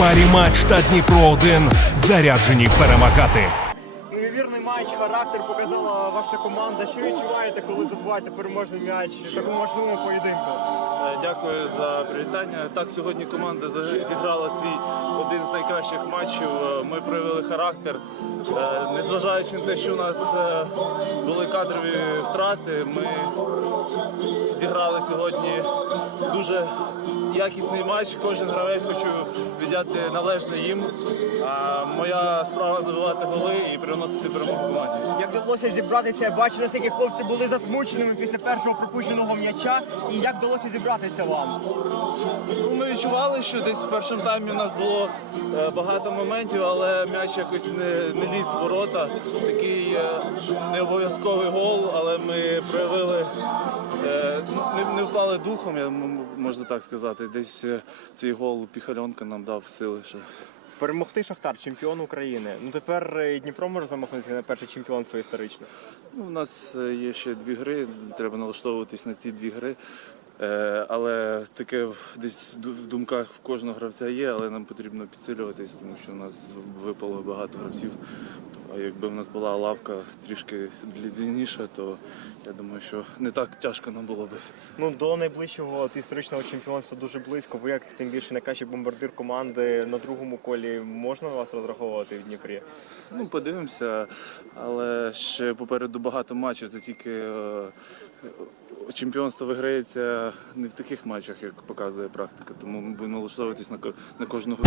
парі матч та Дніпро 1 заряджені перемагати. Неймовірний матч, характер показала ваша команда. Що відчуваєте, коли забуваєте переможний м'яч в такому важливому поєдинку? Е, Дякую за привітання. Так, сьогодні команда зіграла свій один з найкращих матчів. Е, Ми проявили характер. Е, Незважаючи на те, що у нас були кадрові втрати, ми зіграли сьогодні дуже якісний матч. Кожен гравець хочу віддяти належне їм. А моя справа забивати голи і приносити перемогу команді. Як вдалося зібратися? Бачу, наскільки хлопці були засмученими після першого пропущеного м'яча. І як вдалося зібратися вам? Ну, Ми відчували, що десь в першому таймі у нас було е, багато моментів, але м'яч якось не, не ліз в ворота. Такий е, не обов'язковий гол, але ми проявили, е, не, не впали духом, я можна так сказати. Десь е, цей гол Піхальонка нам дав сили. Що... Перемогти Шахтар, чемпіон України. Ну тепер е, і Дніпро може замахнутися на перше чемпіонство історично. Ну, у нас е, є ще дві гри, треба налаштовуватись на ці дві гри. Е, Але таке десь в думках в кожного гравця є, але нам потрібно підсилюватись, тому що у нас випало багато гравців. А якби в нас була лавка трішки длинніша, то я думаю, що не так тяжко нам було би. Ну до найближчого от, історичного чемпіонства дуже близько. Ви як тим більше найкращий бомбардир команди на другому колі можна вас розраховувати в Дніпрі? Ну, подивимося, але ще попереду багато матчів. Це тільки е, чемпіонство виграється не в таких матчах, як показує практика. Тому ми будемо налаштовуватись на, ко- на кожну гру.